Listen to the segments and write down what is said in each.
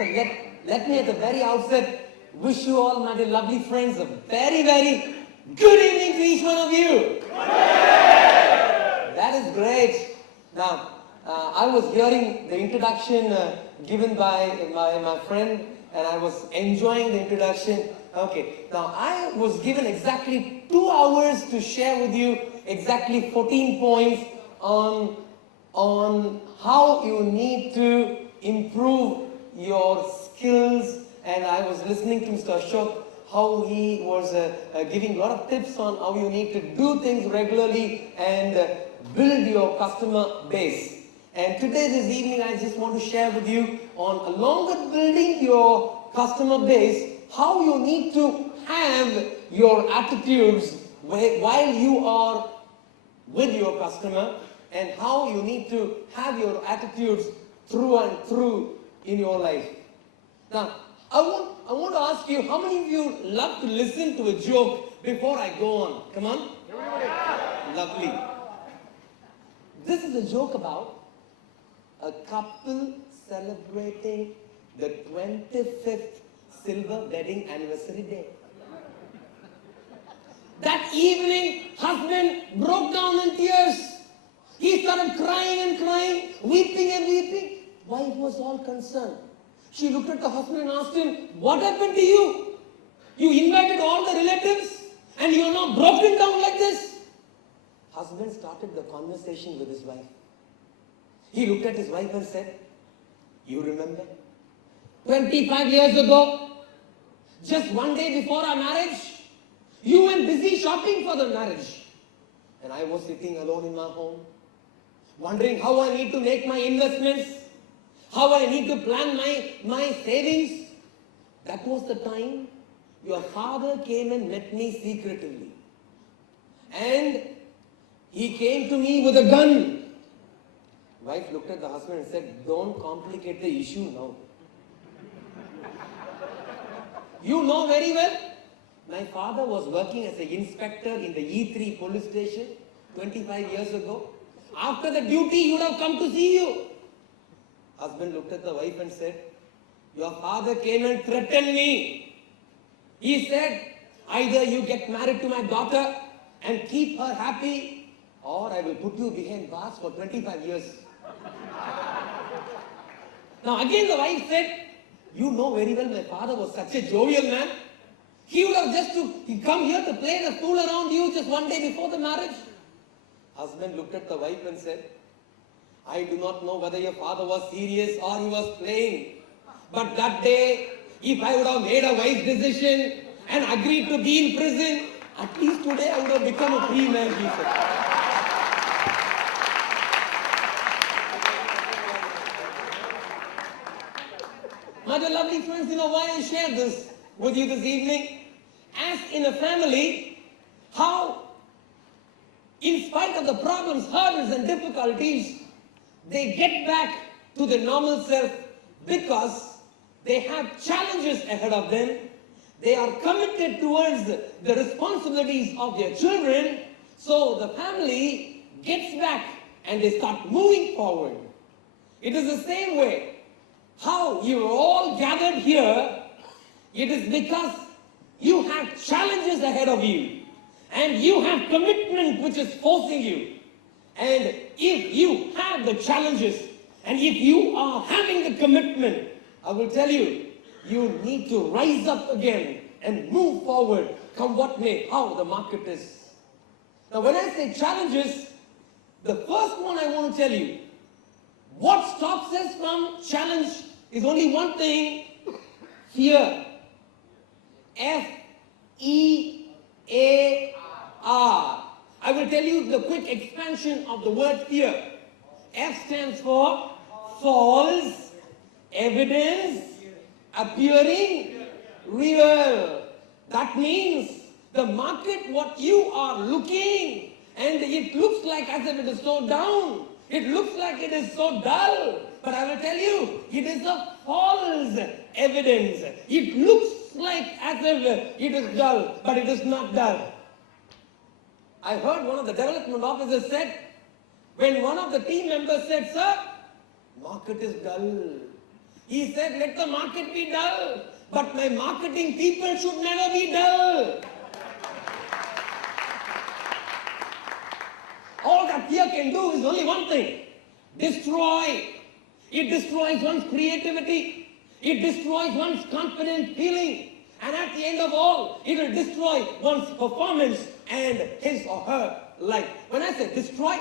So let me at the very outset wish you all, my dear lovely friends, a very, very good evening to each one of you. That is great. Now, I was hearing the introduction given by my friend, and I was enjoying the introduction. Okay, now I was given exactly 2 hours to share with you exactly 14 points on how you need to improve your skills. And I was listening to Mr. Ashok, how he was giving a lot of tips on how you need to do things regularly and build your customer base. And today, this evening, I just want to share with you on, along with building your customer base, how you need to have your attitudes while you are with your customer, and how you need to have your attitudes through and through in your life. Now, I want to ask you, how many of you love to listen to a joke before I go on? Come on. Lovely. This is a joke about a couple celebrating the 25th silver wedding anniversary day. That evening, husband broke down in tears. He started crying and crying, weeping and weeping. Wife was all concerned. She looked at the husband and asked him, "What happened to you? You invited all the relatives and you are now broken down like this?" Husband started the conversation with his wife. He looked at his wife and said, "You remember? 25 years ago, just one day before our marriage, you went busy shopping for the marriage. And I was sitting alone in my home, wondering how I need to make my investments, how I need to plan my savings. That was the time your father came and met me secretively. And he came to me with a gun." Wife looked at the husband and said, "Don't complicate the issue now. You know very well, my father was working as an inspector in the E3 police station 25 years ago. After the duty, he would have come to see you." Husband looked at the wife and said, "Your father came and threatened me. He said, either you get married to my daughter and keep her happy, or I will put you behind bars for 25 years. Now again the wife said, "You know very well my father was such a jovial man. He would have just come here to play the fool around you just one day before the marriage." Husband looked at the wife and said, "I do not know whether your father was serious or he was playing. But that day, if I would have made a wise decision and agreed to be in prison, at least today I would have become a free man," he said. My dear lovely friends, you know why I share this with you this evening? As in a family, how in spite of the problems, hurdles and difficulties, they get back to the normal self because they have challenges ahead of them. They are committed towards the responsibilities of their children. So the family gets back and they start moving forward. It is the same way. How you are all gathered here, it is because you have challenges ahead of you. And you have commitment which is forcing you. And if you have the challenges, and if you are having the commitment, I will tell you, you need to rise up again and move forward, come what may, how the market is. Now when I say challenges, the first one I want to tell you, what stops us from challenge is only one thing: fear. F-E-A-R. I will tell you the quick expansion of the word fear. F stands for false evidence appearing real. That means the market what you are looking, and it looks like as if it is so down. It looks like it is so dull. But I will tell you, it is a false evidence. It looks like as if it is dull, but it is not dull. I heard one of the development officers said, when one of the team members said, sir, market is dull. He said, let the market be dull, but my marketing people should never be dull. All that fear can do is only one thing, destroy. It destroys one's creativity. It destroys one's confident feeling. And at the end of all, it will destroy one's performance and his or her life. When I say destroy,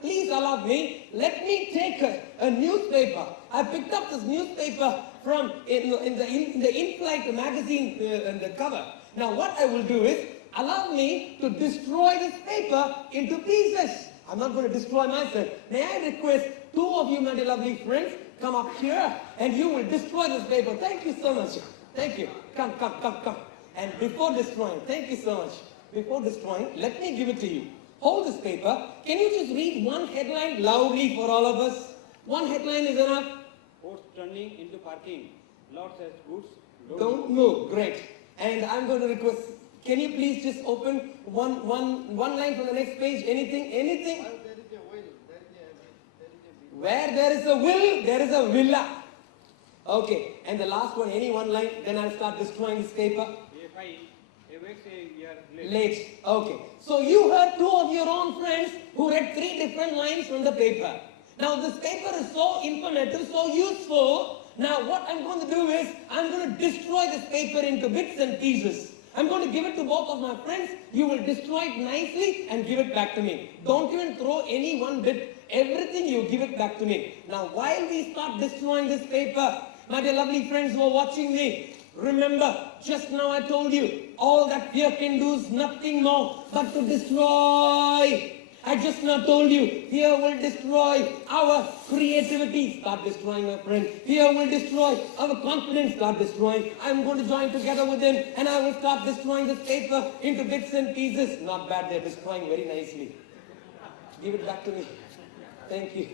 please allow me. Let me take a newspaper. I picked up this newspaper from in the in-flight magazine in the cover. Now what I will do is, allow me to destroy this paper into pieces. I'm not going to destroy myself. May I request two of you, my dear lovely friends, come up here and you will destroy this paper. Thank you so much. Thank you. Come. And before destroying, thank you so much. Before destroying, let me give it to you. Hold this paper. Can you just read one headline loudly for all of us? One headline is enough. Horse turning into parking. Lord says goods. Don't move. Great. And I'm going to request, can you please just open one line from the next page? Anything? Where there is a will, there is a villa. Okay. And the last one, any one line, then I'll start destroying this paper. Late. Okay. So you heard two of your own friends who read three different lines from the paper. Now this paper is so informative, so useful. Now what I'm going to do is, I'm going to destroy this paper into bits and pieces. I'm going to give it to both of my friends. You will destroy it nicely and give it back to me. Don't even throw any one bit. Everything you give it back to me. Now while we start destroying this paper, my dear lovely friends who are watching me, remember, just now I told you, all that fear can do is nothing more but to destroy. I just now told you, fear will destroy our creativity. Start destroying, my friend. Fear will destroy our confidence. Start destroying. I'm going to join together with them and I will start destroying this paper into bits and pieces. Not bad, they're destroying very nicely. Give it back to me. Thank you.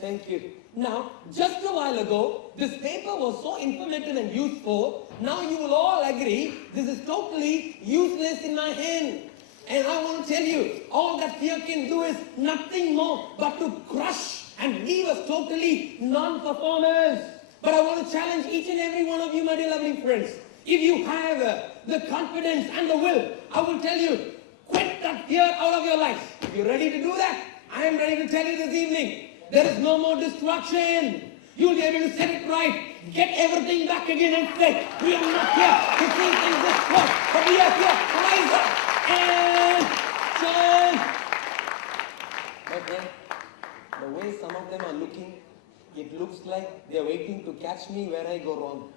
Thank you. Now, just a while ago, this paper was so informative and useful. Now you will all agree, this is totally useless in my hand. And I want to tell you, all that fear can do is nothing more but to crush and leave us totally non-performers. But I want to challenge each and every one of you, my dear lovely friends. If you have the confidence and the will, I will tell you, quit that fear out of your life. If you're ready to do that, I am ready to tell you this evening, there is no more destruction. You'll be able to set it right. Get everything back again and say, we are not here to see things destroyed, but we are here to rise up and change. But then, the way some of them are looking, it looks like they're waiting to catch me where I go wrong.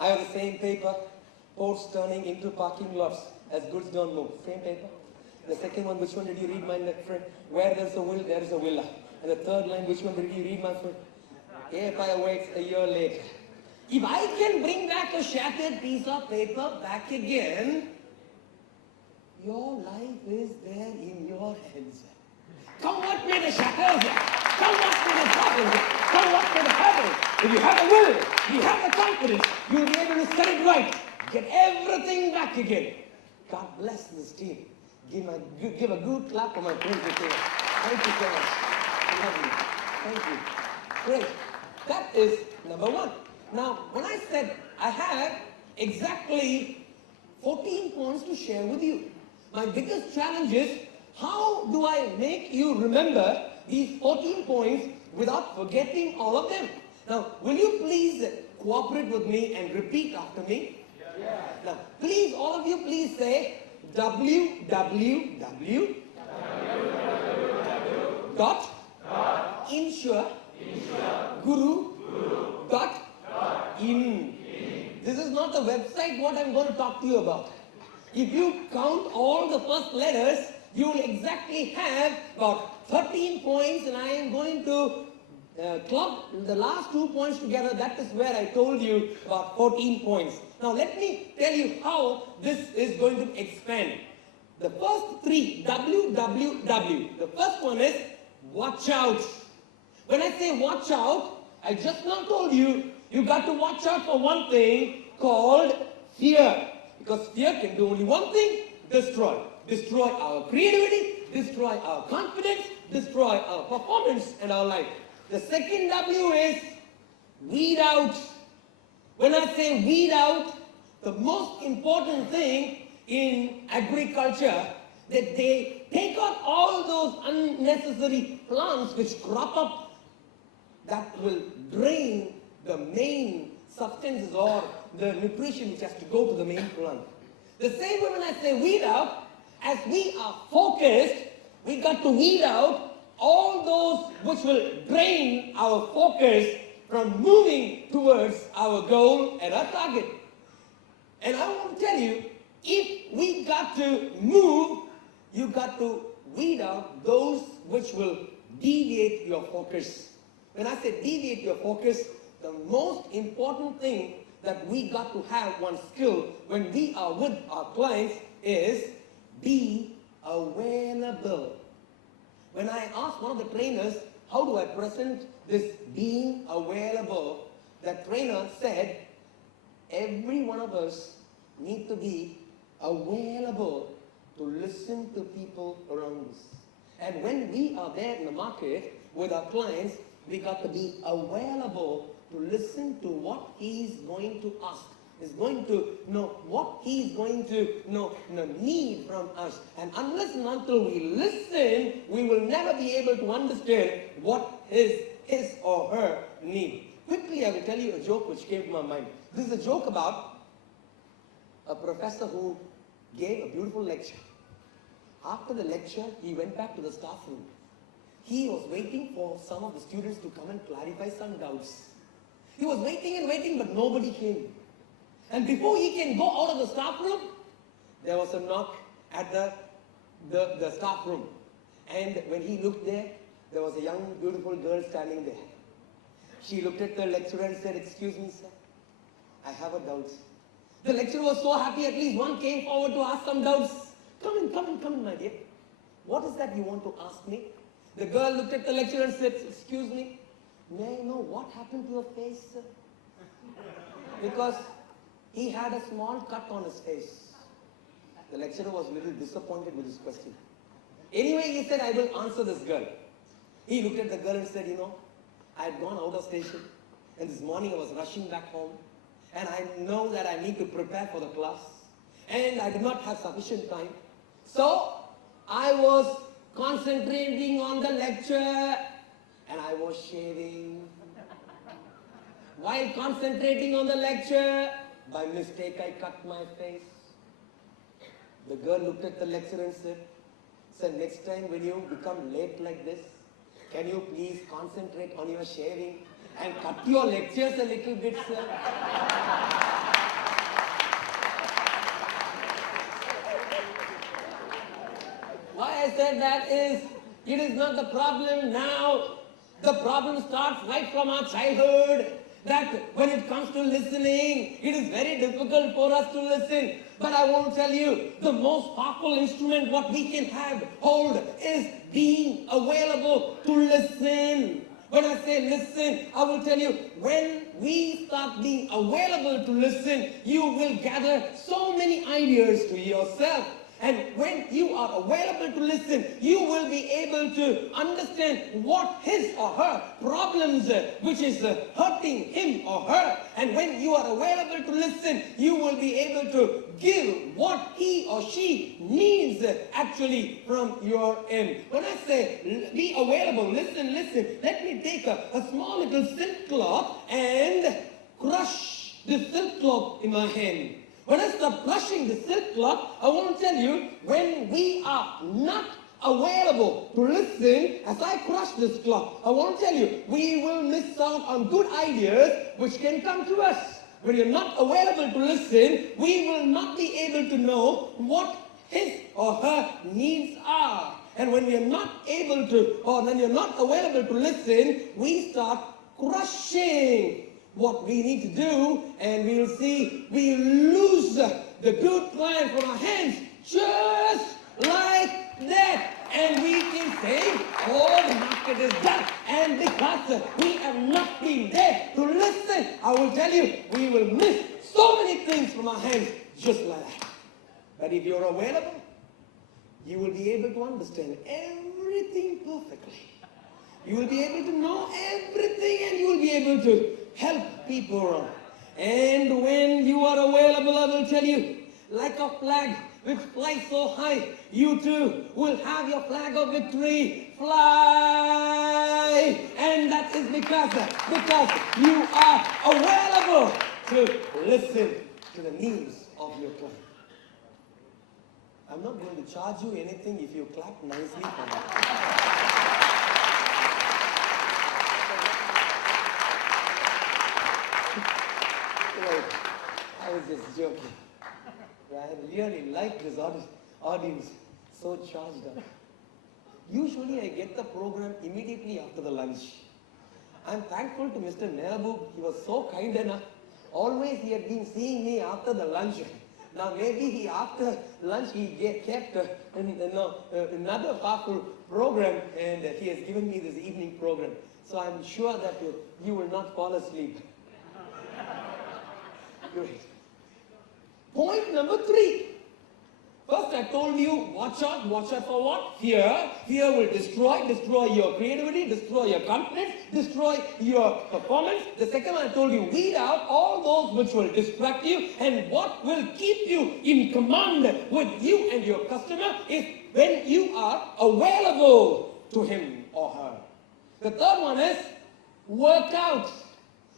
I have the same paper, ports turning into parking lots as goods don't move. Same paper. The second one, which one did you read, my friend? Where there's a will, there is a villa. And the third line, which one did you read, my friend? If I wait a year later. If I can bring back a shattered piece of paper back again, your life is there in your hands. Come what may the shatters, come what may the problems, come what may the hurdles. If you have the will, you have the confidence, you'll be able to set it right. Get everything back again. God bless this team. Give a good clap for my friends here. Thank you so much. Lovely. Thank you. Great. That is number one. Now, when I said I have exactly 14 points to share with you, my biggest challenge is, how do I make you remember these 14 points without forgetting all of them? Now, will you please cooperate with me and repeat after me? Yeah. Now, please, all of you, please say www. Dot. Insure. Guru. Dot. In. This is not the website what I'm going to talk to you about. If you count all the first letters, you will exactly have about 13 points, and I am going to club the last 2 points together. That is where I told you about 14 points. Now let me tell you how this is going to expand. The first three, WWW. The first one is watch out. When I say watch out, I just now told you, you got to watch out for one thing called fear. Because fear can do only one thing, destroy. Destroy our creativity, destroy our confidence, destroy our performance and our life. The second W is weed out. When I say weed out, the most important thing in agriculture, that they take out all those unnecessary plants which crop up that will drain the main substances or the nutrition which has to go to the main plant. The same way when I say weed out, as we are focused, we got to weed out all those which will drain our focus from moving towards our goal and our target. And I want to tell you, if we got to move, you got to weed out those which will deviate your focus. When I say deviate your focus, the most important thing that we got to have one skill when we are with our clients is be available. When I asked one of the trainers, how do I present this being available, that trainer said, every one of us need to be available to listen to people around us. And when we are there in the market with our clients, we got to be available to listen to what he's going to ask. Is going to know what he's going to need from us. And unless and until we listen, we will never be able to understand what is his or her need. Quickly, I will tell you a joke which came to my mind. This is a joke about a professor who gave a beautiful lecture. After the lecture, he went back to the staff room. He was waiting for some of the students to come and clarify some doubts. He was waiting and waiting, but nobody came. And before he can go out of the staff room, there was a knock at the staff room. And when he looked there was a young, beautiful girl standing there. She looked at the lecturer and said, "Excuse me, sir, I have a doubt." The lecturer was so happy, at least one came forward to ask some doubts. Come in, my dear. What is that you want to ask me? The girl looked at the lecturer and said, "Excuse me, may I know what happened to your face, sir?" Because he had a small cut on his face. The lecturer was a little disappointed with his question. Anyway, he said, "I will answer this girl." He looked at the girl and said, "I had gone out of station, and this morning I was rushing back home, and I know that I need to prepare for the class, and I did not have sufficient time. So I was concentrating on the lecture, and I was shaving. While concentrating on the lecture, by mistake I cut my face." The girl looked at the lecturer and said, "Sir, next time when you become late like this, can you please concentrate on your shaving and cut your lectures a little bit, sir?" Why I said that is, it is not the problem now. The problem starts right from our childhood. That when it comes to listening, it is very difficult for us to listen. But I want to tell you, the most powerful instrument what we can hold is being available to listen. When I say listen, I will tell you, when we start being available to listen, you will gather so many ideas to yourself. And when you are available to listen, you will be able to understand what his or her problems, which is hurting him or her. And when you are available to listen, you will be able to give what he or she needs actually from your end. When I say be available, listen, let me take a small little silk cloth and crush the silk cloth in my hand. When I start brushing the silk cloth, I want to tell you, when we are not available to listen, as I crush this cloth, I want to tell you, we will miss out on good ideas which can come to us. When you're not available to listen, we will not be able to know what his or her needs are. And when we are not able to, or when you're not available to listen, we start crushing. what we need to do, and we'll see we lose the good client from our hands just like that. And we can say, oh, the market is done. And because we have not been there to listen, I will tell you, we will miss so many things from our hands just like that. But if you're available, you will be able to understand everything perfectly. You will be able to know everything, and you will be able to help people around. And when you are available, I will tell you, like a flag which flies so high, you too will have your flag of victory fly. And that is because you are available to listen to the needs of your client. I'm not going to charge you anything if you clap nicely for me. I was just joking. I really like this audience, so charged up. Usually I get the program immediately after the lunch. I'm thankful to Mr. Mehboob. He was so kind enough. Always he had been seeing me after the lunch. Now maybe after lunch he kept another powerful program, and he has given me this evening program. So I'm sure that you will not fall asleep. Great. Point number 3. First I told you, watch out for what? Fear. Fear will destroy your creativity, destroy your confidence, destroy your performance. The second one I told you, weed out all those which will distract you, and what will keep you in command with you and your customer is when you are available to him or her. The third one is work out.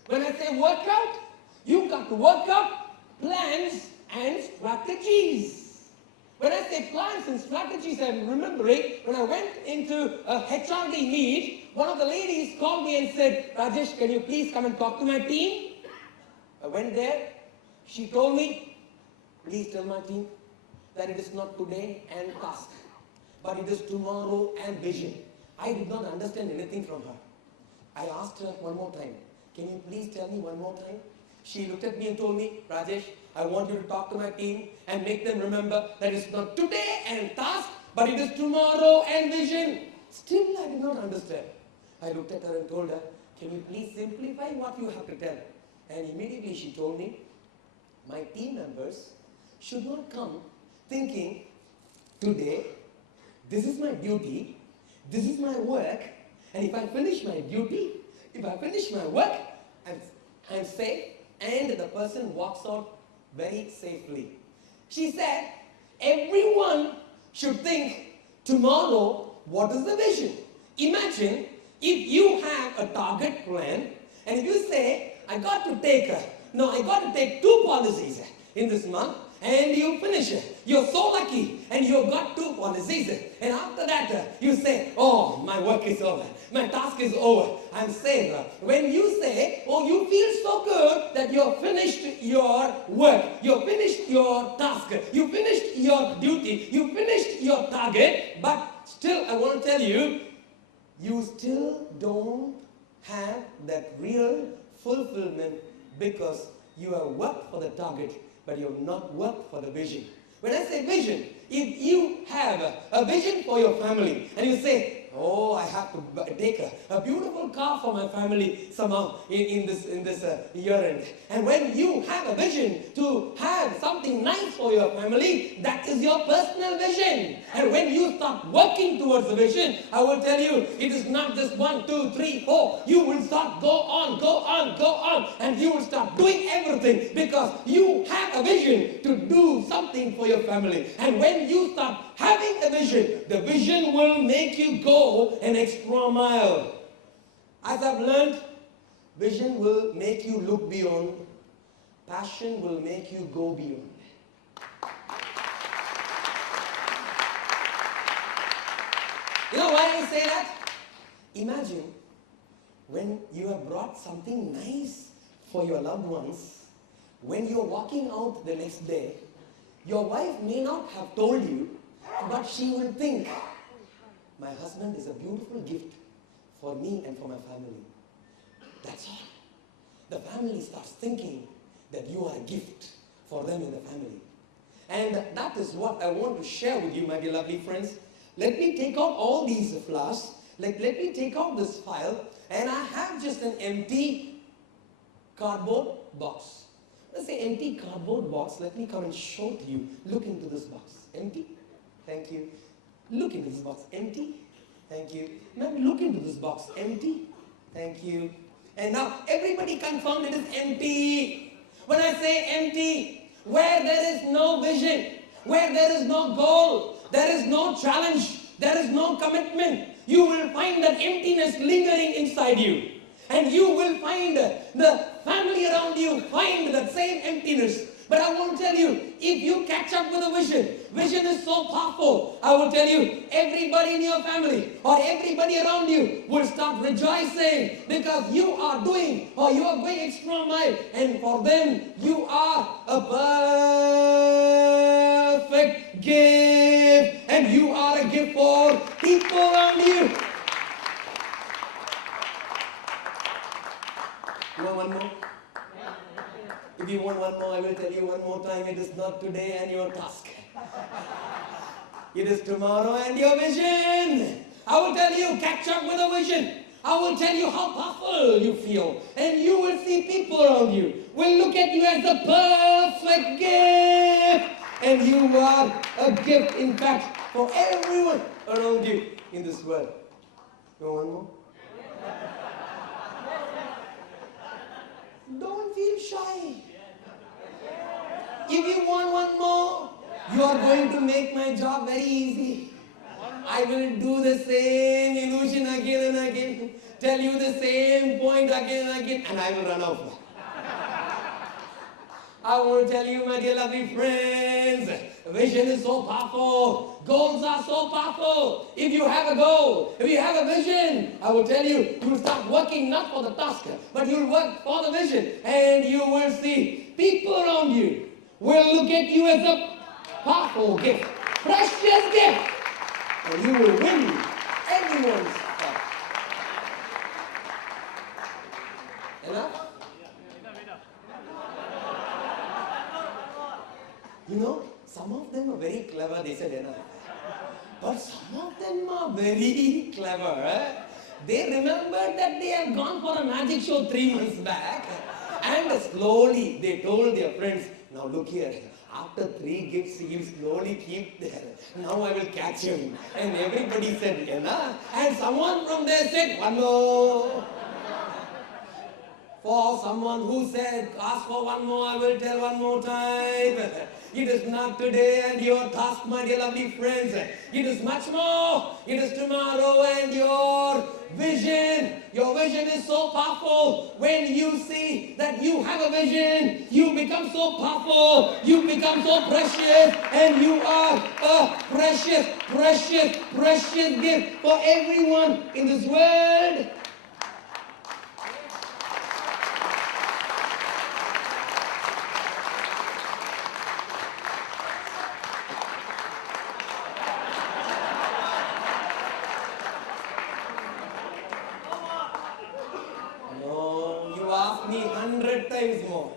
When I say work out, you got to work out plans and strategies. When I say plans and strategies, I'm remembering when I went into a HRD meet, one of the ladies called me and said, Rajesh, can you please come and talk to my team? I went there. She told me, please tell my team that it is not today and task, but it is tomorrow and vision. I did not understand anything from her. I asked her one more time, can you please tell me one more time? She looked at me and told me, Rajesh, I want you to talk to my team and make them remember that it's not today and task, but it is tomorrow and vision. Still, I did not understand. I looked at her and told her, can you please simplify what you have to tell? And immediately she told me, my team members should not come thinking, today, this is my duty, this is my work, and if I finish my duty, if I finish my work, I'm safe, and the person walks out very safely. She said, everyone should think, tomorrow, what is the vision? Imagine if you have a target plan, and if you say, I got to take 2 policies in this month, and you finish it. You're so lucky, and you've got 2 policies. And after that, you say, oh, my work is over. My task is over. I'm safe. When you say, oh, you feel so good that you've finished your work, you've finished your task, you finished your duty, you finished your target, but still, I want to tell you, you still don't have that real fulfillment because you have worked for the target, but you have not worked for the vision. When I say vision, if you have a vision for your family and you say, oh, I have to take a beautiful car for my family somehow in this year end. And when you have a vision to have something nice for your family, that is your personal vision. And when you start working towards the vision, I will tell you, it is not just 1, 2, 3, 4. You will start go on, and you will start doing everything because you have a vision to do something for your family. And when you start having a vision, the vision will make you go an extra mile. As I've learned, vision will make you look beyond. Passion will make you go beyond. You know why I say that? Imagine when you have brought something nice for your loved ones, when you're walking out the next day, your wife may not have told you, but she will think, my husband is a beautiful gift for me and for my family. That's all. the family starts thinking that you are a gift for them in the family. And that is what I want to share with you, my dear lovely friends. Let me take out all these flowers. Let me take out this file, and I have just an empty cardboard box. Let's say empty cardboard box. Let me come and show to you. Look into this box. Empty. Thank you. Look into this box. Empty. Thank you. Now look into this box. Empty. Thank you. And now everybody confirmed it is empty. When I say empty, where there is no vision, where there is no goal, there is no challenge, there is no commitment, you will find that emptiness lingering inside you. And you will find the family around you find that same emptiness. But I want to tell you, if you catch up with a vision, vision is so powerful. I will tell you, everybody in your family or everybody around you will start rejoicing because you are doing or you are going extra mile. And for them, you are a perfect gift. And you are a gift for people around you. You want one more? If you want one more, I will tell you one more time. It is not today and your task. It is tomorrow and your vision. I will tell you, catch up with a vision. I will tell you how powerful you feel. And you will see people around you will look at you as the perfect gift. And you are a gift, in fact, for everyone around you in this world. You want one more? Don't feel shy. If you want one more, you are going to make my job very easy. I will do the same illusion again and again, tell you the same point again and again, and I will run off. I want to tell you, my dear lovely friends, vision is so powerful. Goals are so powerful. If you have a goal, if you have a vision, I will tell you, you will start working not for the task, but you will work for the vision. And you will see people around you will look at you as a powerful gift, precious gift. And you will win everyone's heart. Enough? You know, some of them are very clever, they said enough. But some of them are very clever. They remembered that they have gone for a magic show 3 months back. And slowly they told their friends, now look here, after 3 gifts he'll slowly keep there. Now I will catch him. And everybody said, enough. And someone from there said, one more. For someone who said, ask for one more, I will tell one more time. It is not today and your task, my dear lovely friends. It is much more. It is tomorrow and your vision. Your vision is so powerful. When you see that you have a vision, you become so powerful. You become so precious. And you are a precious, precious, precious gift for everyone in this world. Me 100 times more.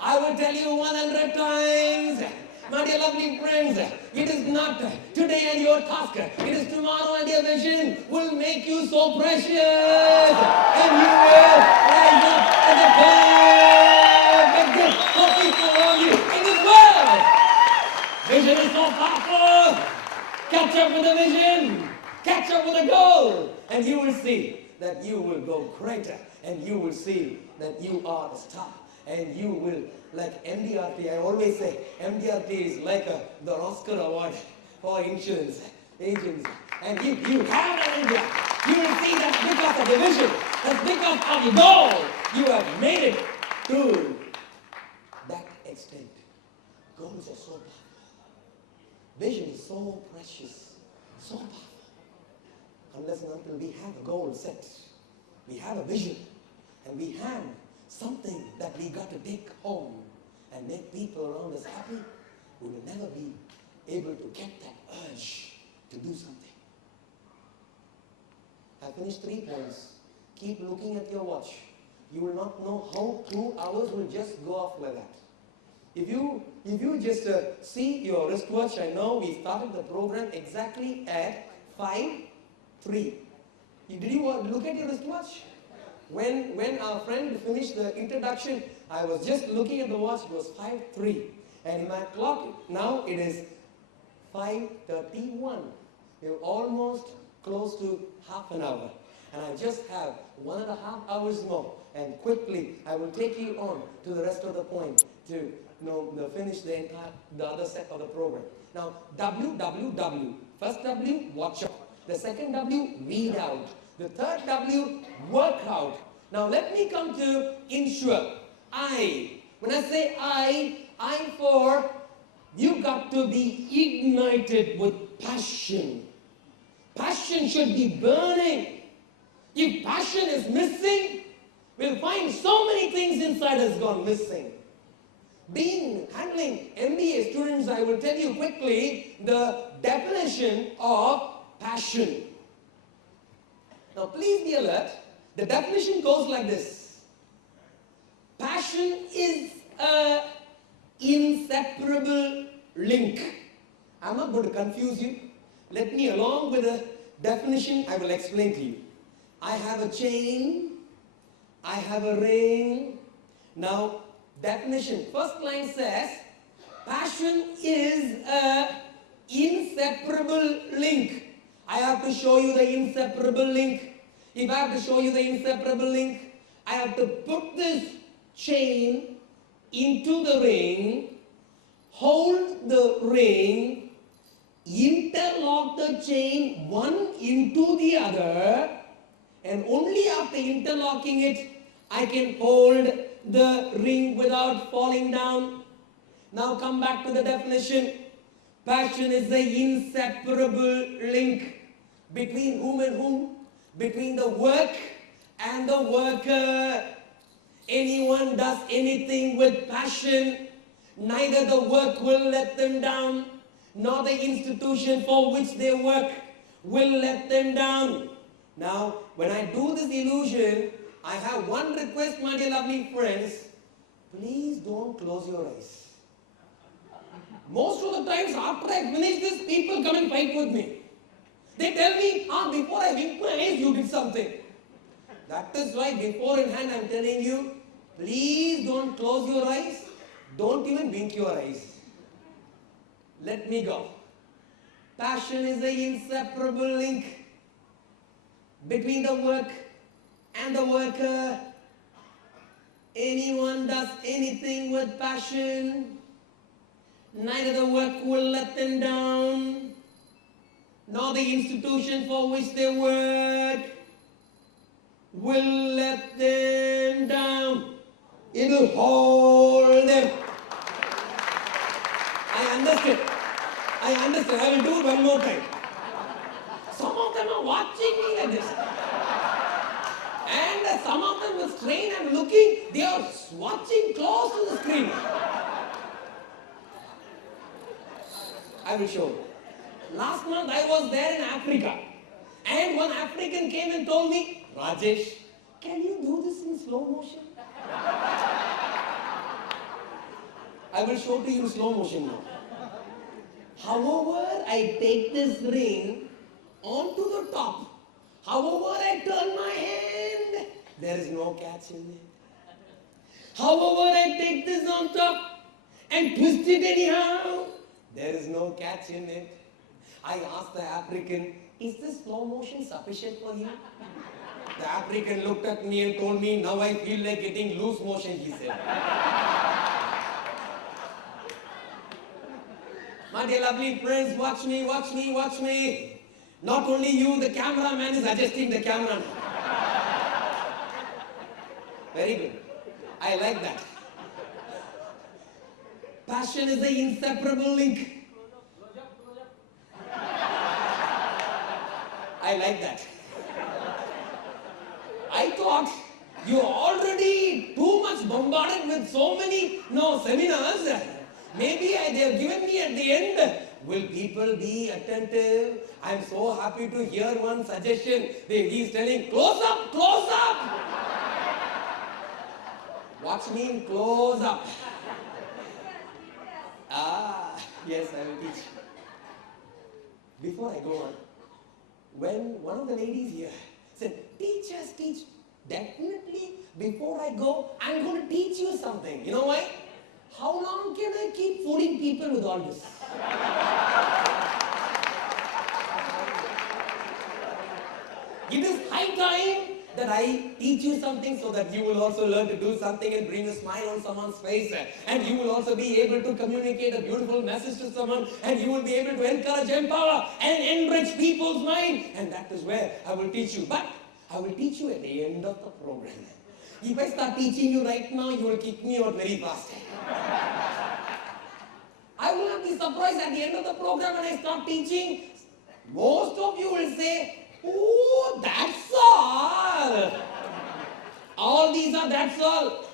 I will tell you 100 times. My dear lovely friends, it is not today and your task. It is tomorrow and your vision will make you so precious. And you will rise up as a perfect gift for people around you in this world. Vision is so powerful. Catch up with the vision. Catch up with the goal. And you will see that you will go greater. And you will see that you are a star. And you will, like MDRT, I always say, MDRT is like the Oscar award for insurance agents. And if you have an idea, you will see that because of the vision, that's because of the goal, you have made it to that extent. Goals are so powerful. Vision is so precious, so powerful. Unless and until we have a goal set, we have a vision, and we have something that we got to take home and make people around us happy, we will never be able to get that urge to do something. I finished 3 points. Keep looking at your watch. you will not know how 2 hours will just go off like that. If you just see your wristwatch, I know we started the program exactly at 5:03. Did you look at your wristwatch? When our friend finished the introduction, I was just looking at the watch, it was 5:03. And in my clock, now it is 5:31. We're almost close to half an hour. And I just have 1.5 hours more. And quickly, I will take you on to the rest of the point to finish the other set of the program. Now, WWW. First W, watch out. The second W, weed out. The third W, work out. Now, let me come to ensure. I. When I say I for, you got to be ignited with passion. Passion should be burning. If passion is missing, we'll find so many things inside has gone missing. Handling MBA students, I will tell you quickly the definition of passion. Now please be alert. The definition goes like this. Passion is an inseparable link. I'm not going to confuse you. Let me, along with the definition, I will explain to you. I have a chain. I have a ring. Now, definition. First line says, passion is an inseparable link. I have to show you the inseparable link. If I have to show you the inseparable link, I have to put this chain into the ring, hold the ring, interlock the chain one into the other, and only after interlocking it, I can hold the ring without falling down. Now come back to the definition. Passion is the inseparable link between whom and whom? Between the work and the worker. Anyone does anything with passion, neither the work will let them down, nor the institution for which they work will let them down. Now, when I do this illusion, I have one request, my dear lovely friends. Please don't close your eyes. Most of the times after I finish this, people come and fight with me. They tell me, before I wink my eyes, you did something. That is why before in hand I'm telling you, please don't close your eyes. Don't even wink your eyes. Let me go. Passion is the inseparable link between the work and the worker. Anyone does anything with passion, neither the work will let them down, nor the institution for which they work will let them down. It will hold them. I understand. I will do it one more time. Some of them are watching me like this. And some of them will strain and looking. They are watching close to the screen. I will show you. Last month I was there in Africa. And one African came and told me, Rajesh, can you do this in slow motion? I will show to you in slow motion now. However, I take this ring onto the top. However, I turn my hand, there is no catch in it. However, I take this on top and twist it anyhow, there is no catch in it. I asked the African, is this slow motion sufficient for you? The African looked at me and told me, now I feel like getting loose motion, he said. My dear lovely friends, watch me, watch me, watch me. Not only you, the cameraman is adjusting the camera now. Very good. I like that. Passion is the inseparable link. I like that. I thought you're already too much bombarded with so many seminars. Maybe they have given me at the end. Will people be attentive? I'm so happy to hear one suggestion. He's telling, close up, close up. Watch me in close up. Yes, I will teach. Before I go on, when one of the ladies here said, teach us, teach, definitely before I go, I'm going to teach you something. You know why? How long can I keep fooling people with all this? It is high time that I teach you something so that you will also learn to do something and bring a smile on someone's face, and you will also be able to communicate a beautiful message to someone, and you will be able to encourage, empower and enrich people's mind, and that is where I will teach you. But I will teach you at the end of the program. If I start teaching you right now, you will kick me out very fast. I will not be surprised at the end of the program when I start teaching. Most of you will say, oh, that's all. All these are that's all.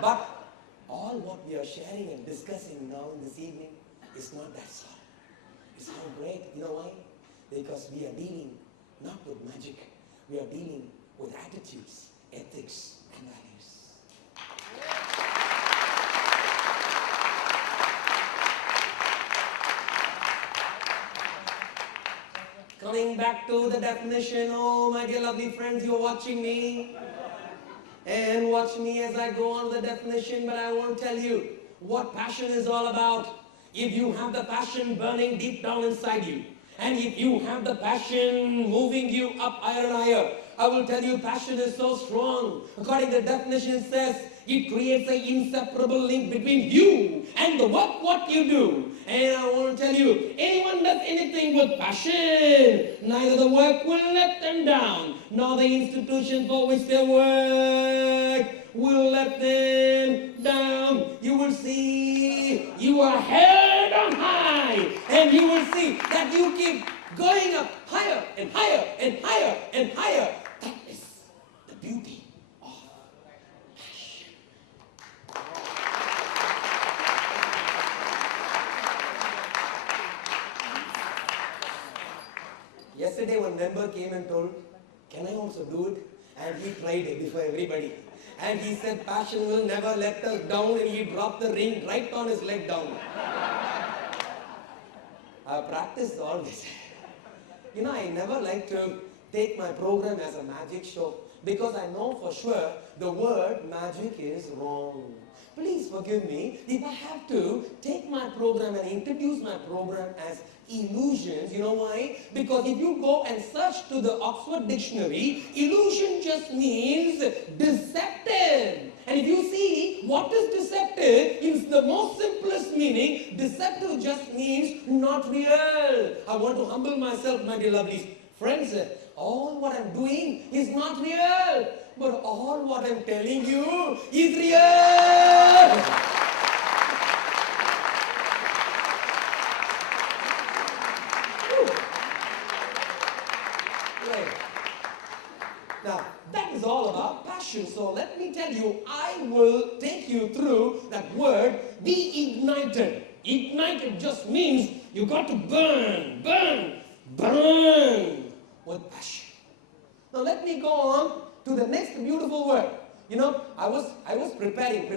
But all what we are sharing and discussing now in this evening is not that's all. It's how great. You know why? Because we are dealing not with magic. We are dealing with attitudes, ethics, and values. Coming back to the definition, oh my dear lovely friends, you're watching me. And watch me as I go on the definition, but I won't tell you what passion is all about. If you have the passion burning deep down inside you, and if you have the passion moving you up higher and higher, I will tell you passion is so strong. According to the definition, it says it creates an inseparable link between you and the work what you do. And I want to tell you, anyone does anything with passion, neither the work will let them down, nor the institution for which they work will let them down. You will see you are held on high, and you will see that you keep going up higher and higher and higher and higher. That is the beauty of passion. Yesterday one member came and told, can I also do it? And he tried it before everybody. And he said, passion will never let us down, and he dropped the ring right on his leg down. I practiced all this. You know, I never like to take my program as a magic show, because I know for sure the word magic is wrong. Please forgive me if I have to take my program and introduce my program as illusions. You know why? Because if you go and search to the Oxford Dictionary, illusion just means deceptive. And if you see what is deceptive, in the most simplest meaning, deceptive just means not real. I want to humble myself, my dear lovelies. Friends, all what I'm doing is not real, but all what I'm telling you is real. Now, that is all about passion. So let me tell you, I will take you through that word, be ignited. Ignited just means you got to burn, burn, burn with passion. Now let me go on to the next beautiful word. You know, I was preparing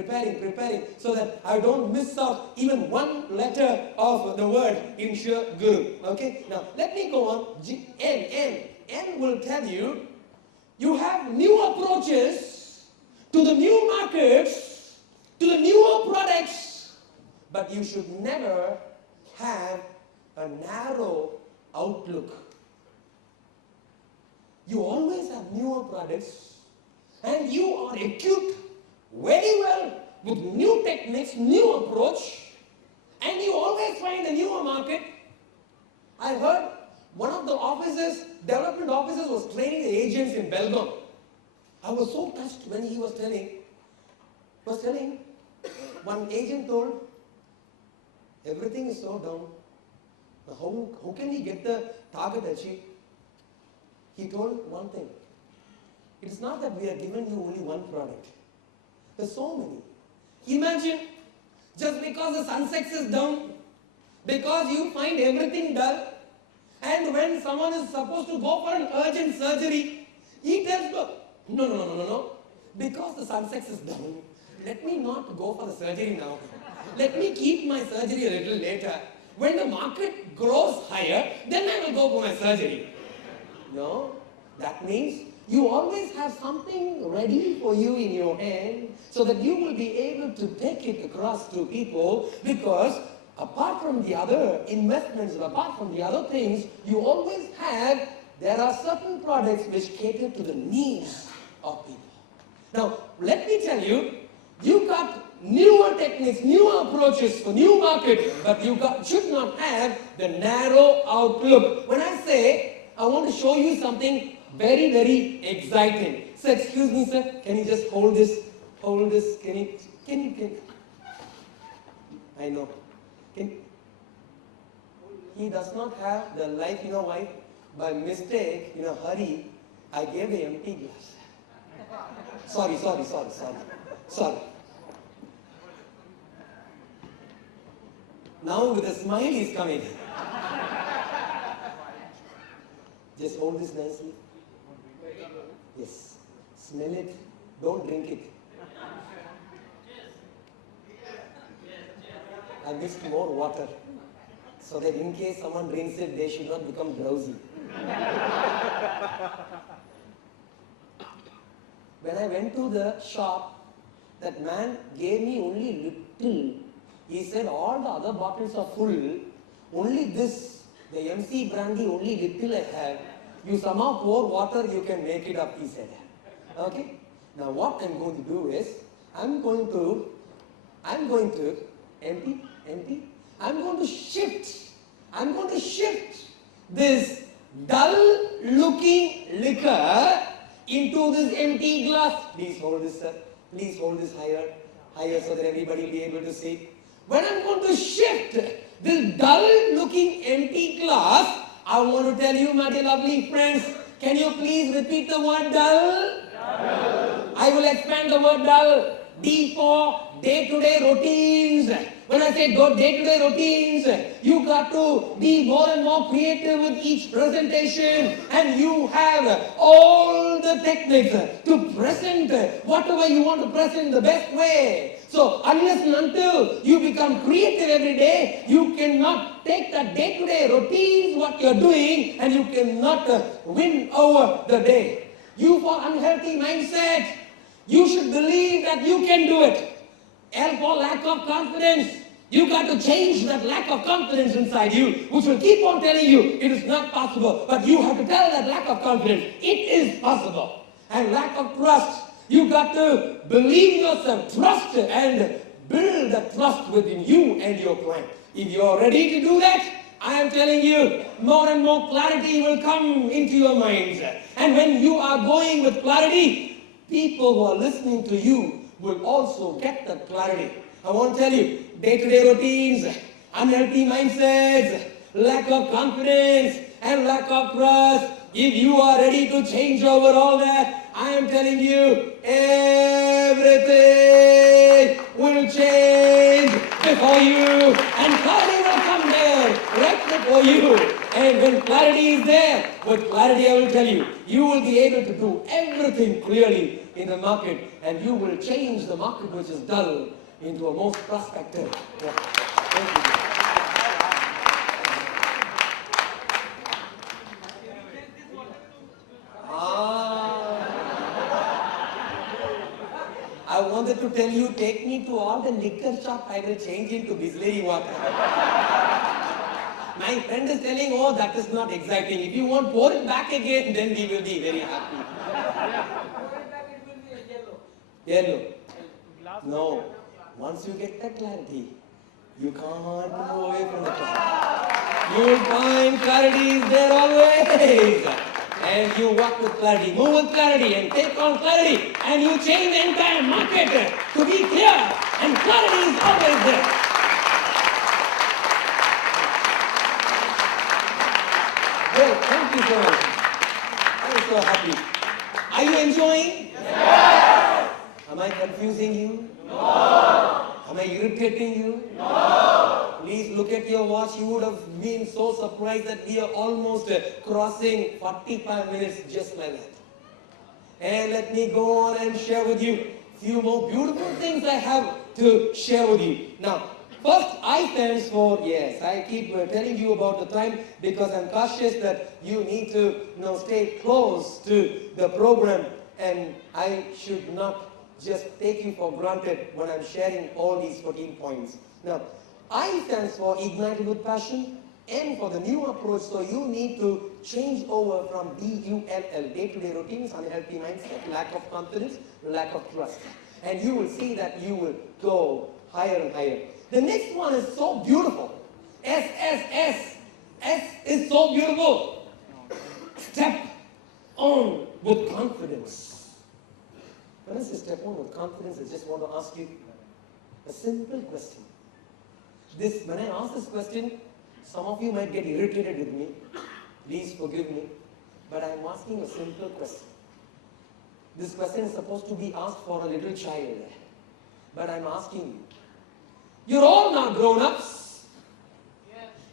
so that I don't miss out even one letter of the word in Shur Guru. Okay? Now let me go on. N will tell you, you have new approaches to the new markets, to the newer products, but you should never have a narrow outlook. You always have newer products, and you are equipped very well with new techniques, new approach, and you always find a newer market. I heard one of the officers, development officers, was training the agents in Belgaum. I was so touched when he was telling, one agent told, everything is so down. How can we get the target achieved? He told one thing. It's not that we are giving you only one product. There's so many. Imagine, just because the sunset is down, because you find everything dull, and when someone is supposed to go for an urgent surgery, he tells, no. because the sunset is done, let me not go for the surgery now. Let me keep my surgery a little later. When the market grows higher, then I will go for my surgery. No, that means you always have something ready for you in your hand so that you will be able to take it across to people, because apart from the other investments, apart from the other things, you always have, there are certain products which cater to the needs of people. Now, let me tell you, you got newer techniques, newer approaches for new market, but you should not have the narrow outlook. When I say, I want to show you something very, very exciting. So, excuse me, sir, can you just hold this, can you, I know. He does not have the life, you know why? By mistake, in a hurry, I gave the empty glass. Sorry. Now with a smile he's coming. Just hold this nicely. Yes. Smell it. Don't drink it. I mixed more water so that in case someone drinks it, they should not become drowsy. When I went to the shop, that man gave me only little. He said, all the other bottles are full, only this, the MC brandy, only little I have. You somehow pour water, you can make it up, he said. Okay? Now what I'm going to do is, I'm going to empty. I'm going to shift this dull looking liquor into this empty glass. Please hold this, sir. Please hold this higher so that everybody will be able to see. When I'm going to shift this dull looking empty glass, I want to tell you, my dear lovely friends, can you please repeat the word dull? Dull. I will expand the word dull. D for day-to-day routines. When I say day-to-day routines, you got to be more and more creative with each presentation, and you have all the techniques to present whatever you want to present the best way. So unless and until you become creative every day, you cannot take the day-to-day routines, what you're doing, and you cannot win over the day. You for unhealthy mindset, you should believe that you can do it. L for lack of confidence. You got to change that lack of confidence inside you, which will keep on telling you it is not possible. But you have to tell that lack of confidence, it is possible. And lack of trust, you got to believe in yourself, trust and build the trust within you and your client. If you are ready to do that, I am telling you, more and more clarity will come into your minds. And when you are going with clarity, people who are listening to you will also get that clarity. I want to tell you, day-to-day routines, unhealthy mindsets, lack of confidence, and lack of trust. If you are ready to change over all that, I am telling you, everything will change before you, and clarity will come there, right before you. And when clarity is there, with clarity I will tell you, you will be able to do everything clearly in the market, and you will change the market which is dull into a most prospective. Yeah. Thank you. I wanted to tell you, take me to all the liquor shop, I will change into Bisleri water. My friend is telling, oh, that is not exciting. If you want, pour it back again, then we will be very happy. Pour it back, it will be Yellow. No. Once you get that clarity, you can't move away from the clarity. You will find clarity is there always. And you walk with clarity, move with clarity, and take on clarity. And you change the entire market to be clear. And clarity is always there. Well, thank you so much. I'm so happy. Are you enjoying? Yes. Am I confusing you? No. Am I irritating you? No. Please look at your watch. You would have been so surprised that we are almost crossing 45 minutes just like that. And let me go on and share with you few more beautiful things I have to share with you. Now, first I stands for, yes, I keep telling you about the time because I'm cautious that you need to stay close to the program, and I should not just take you for granted when I'm sharing all these 14 points. Now, I stands for ignited with passion, and for the new approach, so you need to change over from DULL, day-to-day routines, unhealthy mindset, lack of confidence, lack of trust. And you will see that you will go higher and higher. The next one is so beautiful. S, S, S. S is so beautiful. Step on with confidence. When I say step on with confidence, I just want to ask you a simple question. When I ask this question, some of you might get irritated with me. Please forgive me. But I'm asking a simple question. This question is supposed to be asked for a little child. But I'm asking you. You're all now grown-ups.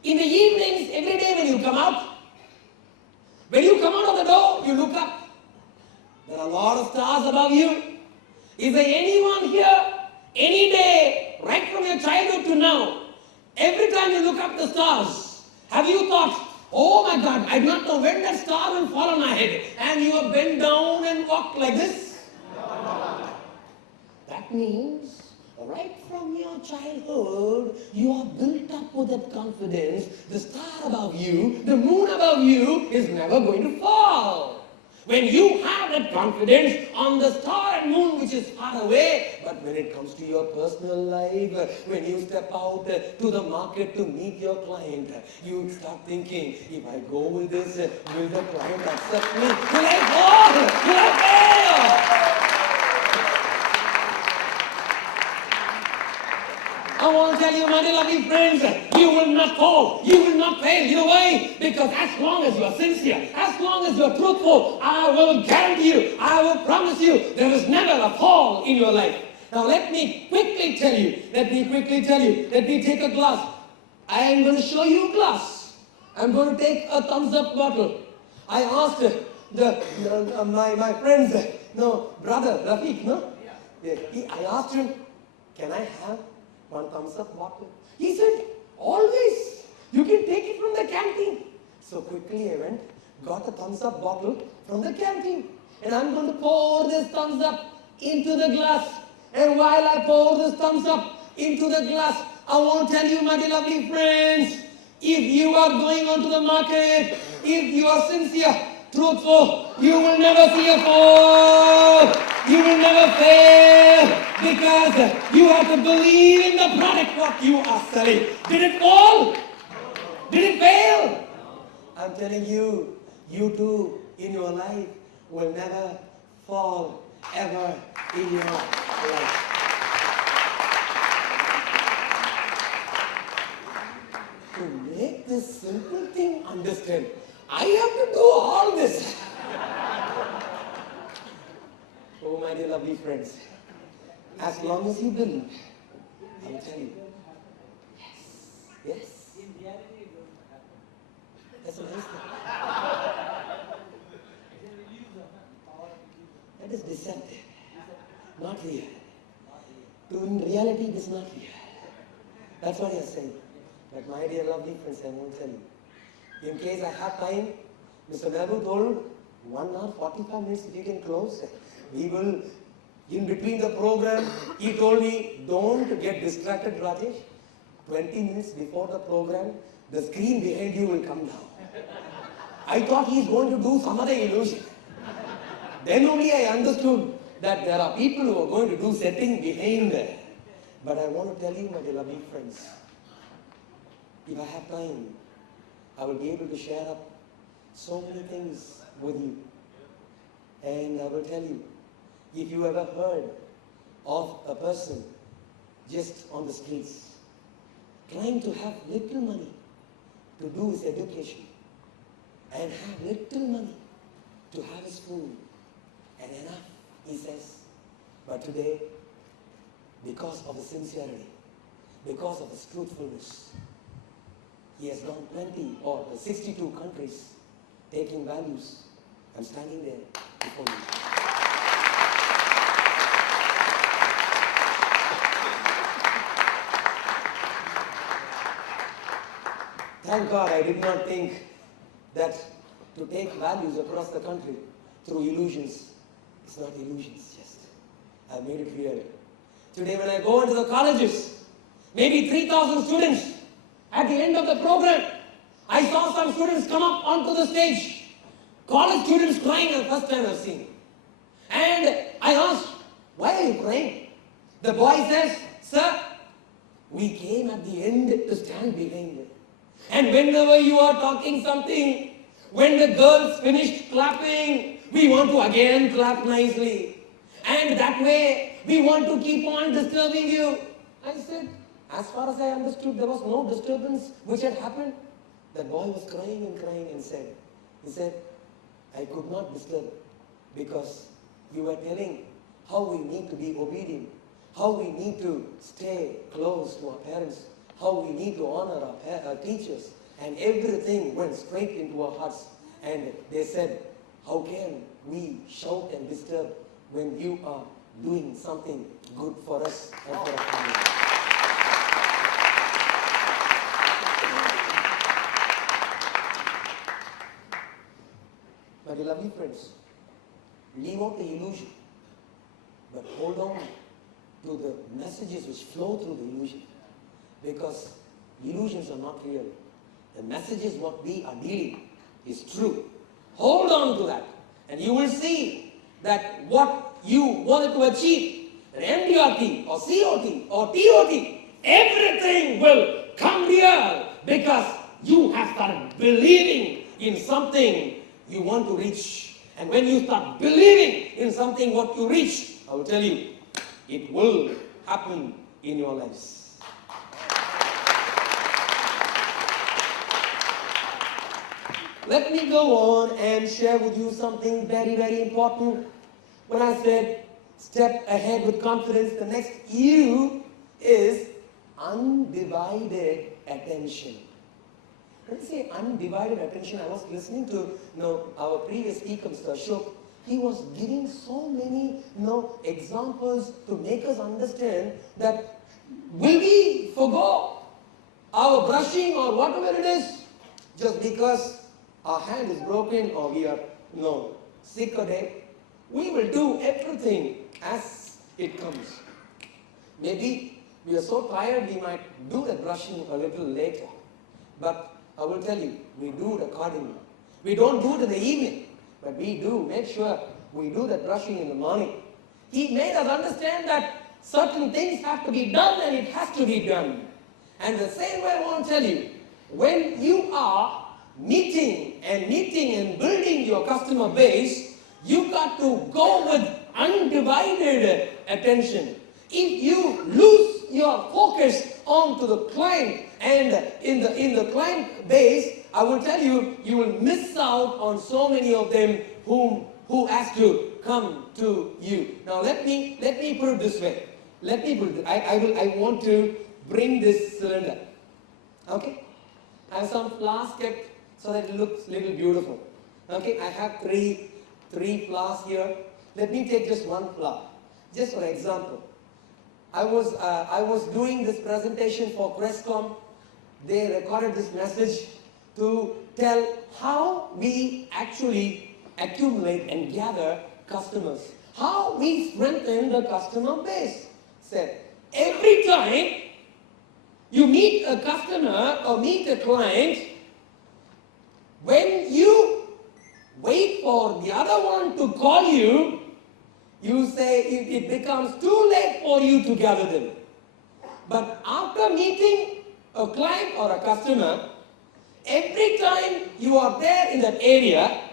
In the evenings, every day when you come out of the door, you look up. There are a lot of stars above you. Is there anyone here, any day, right from your childhood to now, every time you look up the stars, have you thought, oh my God, I do not know when that star will fall on my head, and you have bent down and walked like this? That means, right from your childhood, you are built up with that confidence. The star above you, the moon above you is never going to fall. When you have that confidence on the star and moon which is far away, but when it comes to your personal life, when you step out to the market to meet your client, you start thinking, if I go with this, will the client accept me? Will I fall? Will I fail? I want to tell you, my dear lovely friends, you will not fall. You will not fail. You know why? Because as long as you are sincere, as long as you are truthful, I will guarantee you, I will promise you, there is never a fall in your life. Now let me quickly tell you, let me take a glass. I am going to show you a glass. I'm going to take a thumbs up bottle. I asked my friends, brother Rafiq, I asked him, can I have one thumbs up bottle? He said, always. You can take it from the canteen. So quickly I went, got a thumbs up bottle from the canteen. And I'm going to pour this thumbs up into the glass. And while I pour this thumbs up into the glass, I want to tell you, my dear lovely friends, if you are going onto the market, if you are sincere, truthful, you will never see a fall. You will never fail. Because you have to believe in the product what you are selling. Did it fall? Did it fail? I'm telling you, you too in your life will never fall ever in your life. To make this simple thing understand, I have to do all this. Oh, my dear lovely friends. As long as you believe, I will tell you. Yes. That's a nice thing. That is deceptive, not real. In reality, it is not real. That's what I am saying. But my dear lovely friends, I won't tell you. In case I have time, Mr. Nabu told 1 hour, 45 minutes if you can close. We will. In between the program, he told me, don't get distracted, Rajesh. 20 minutes before the program, the screen behind you will come down. I thought he's going to do some other illusion. Then only I understood that there are people who are going to do setting behind there. But I want to tell you, my dear lovely friends, if I have time, I will be able to share up so many things with you. And I will tell you, if you ever heard of a person just on the streets trying to have little money to do his education and have little money to have his food and enough, he says, but today, because of his sincerity, because of his truthfulness, he has gone 62 countries taking values. I'm standing there before you. Thank God I did not think that to take values across the country through illusions, it's not illusions, just. I made it real. Today when I go into the colleges, maybe 3,000 students, at the end of the program, I saw some students come up onto the stage. College students crying the first time I've seen. And I asked, why are you crying? The boy says, sir, we came at the end to stand behind it. And whenever you are talking something, when the girls finished clapping, we want to again clap nicely. And that way, we want to keep on disturbing you. I said, as far as I understood, there was no disturbance which had happened. The boy was crying and said, he said, I could not disturb because you were telling how we need to be obedient, how we need to stay close to our parents, how we need to honor our teachers, and everything went straight into our hearts. And they said, how can we shout and disturb when you are doing something good for us and for our family? My dear lovely friends, leave out the illusion, but hold on to the messages which flow through the illusion, because illusions are not real. The messages what we are dealing is true. Hold on to that, and you will see that what you wanted to achieve, an MDRT or COT or TOT, everything will come real because you have started believing in something you want to reach. And when you start believing in something what you reach, I will tell you, it will happen in your lives. Let me go on and share with you something very, very important. When I said step ahead with confidence, the next U is undivided attention. When I say undivided attention, I was listening to our previous speaker, Mr. Ashok. He was giving so many examples to make us understand that will we forgo our brushing or whatever it is just because our hand is broken or we are sick or dead. We will do everything as it comes. Maybe we are so tired we might do the brushing a little later. But I will tell you, we do it accordingly. We don't do it in the evening, but we do make sure we do the brushing in the morning. He made us understand that certain things have to be done and it has to be done. And the same way I want to tell you, when you are meeting and building your customer base, you got to go with undivided attention. If you lose your focus onto the client and in the client base, I will tell you, you will miss out on so many of them who has to come to you. Now let me put it this way. I want to bring this cylinder. Okay? I have some flowers kept so that it looks a little beautiful. Okay? I have three flowers here. Let me take just one flower. Just for example. I was doing this presentation for Crestcom. They recorded this message to tell how we actually accumulate and gather customers. How we strengthen the customer base. Said, every time you meet a customer or meet a client, when you wait for the other one to call you, you say it becomes too late for you to gather them. But after meeting a client or a customer, every time you are there in that area,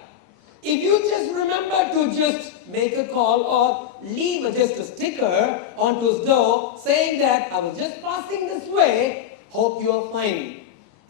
if you just remember to just make a call or leave just a sticker onto his door saying that I was just passing this way, hope you are fine.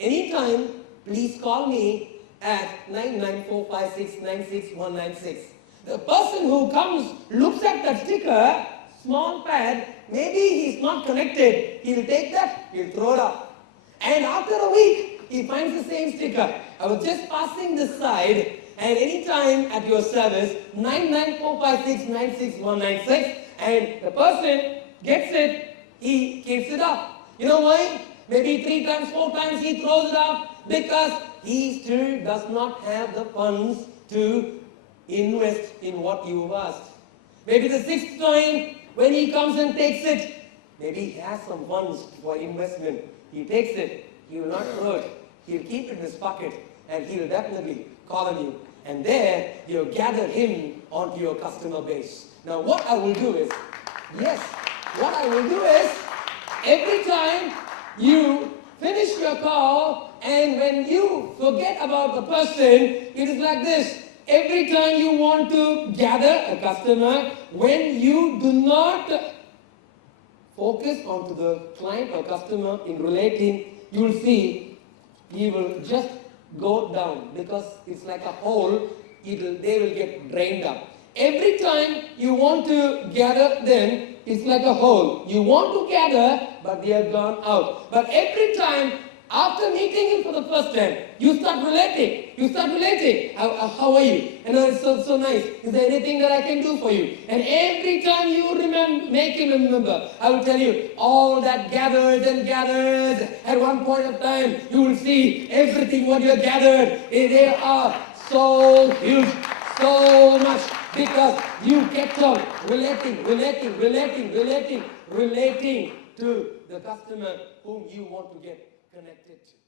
Anytime, please call me at 9945696 The person who comes, looks at that sticker, small pad, maybe he's not connected. He'll take that, he'll throw it up. And after a week, he finds the same sticker. I was just passing this side, and anytime at your service, 9945696 and the person gets it, he keeps it up. You know why? Maybe 3 times, 4 times he throws it off because he still does not have the funds to invest in what you've asked. Maybe the 6th time when he comes and takes it, maybe he has some funds for investment. He takes it, he will not throw it. He'll keep it in his pocket and he will definitely call on you. And there you'll gather him onto your customer base. Now what I will do is, every time you finish your call and when you forget about the person, it is like this. Every time you want to gather a customer, when you do not focus onto the client or customer in relating, you will see he will just go down because it's like a hole, they will get drained up. Every time you want to gather them, it's like a hole. You want to gather, but they have gone out. But every time, after meeting him for the first time, you start relating. How are you? And it's so nice. Is there anything that I can do for you? And every time you make him remember, I will tell you, all that gathered and gathered. At one point of time, you will see everything what you have gathered. They are so huge, so much. Because you kept on relating to the customer whom you want to get connected to.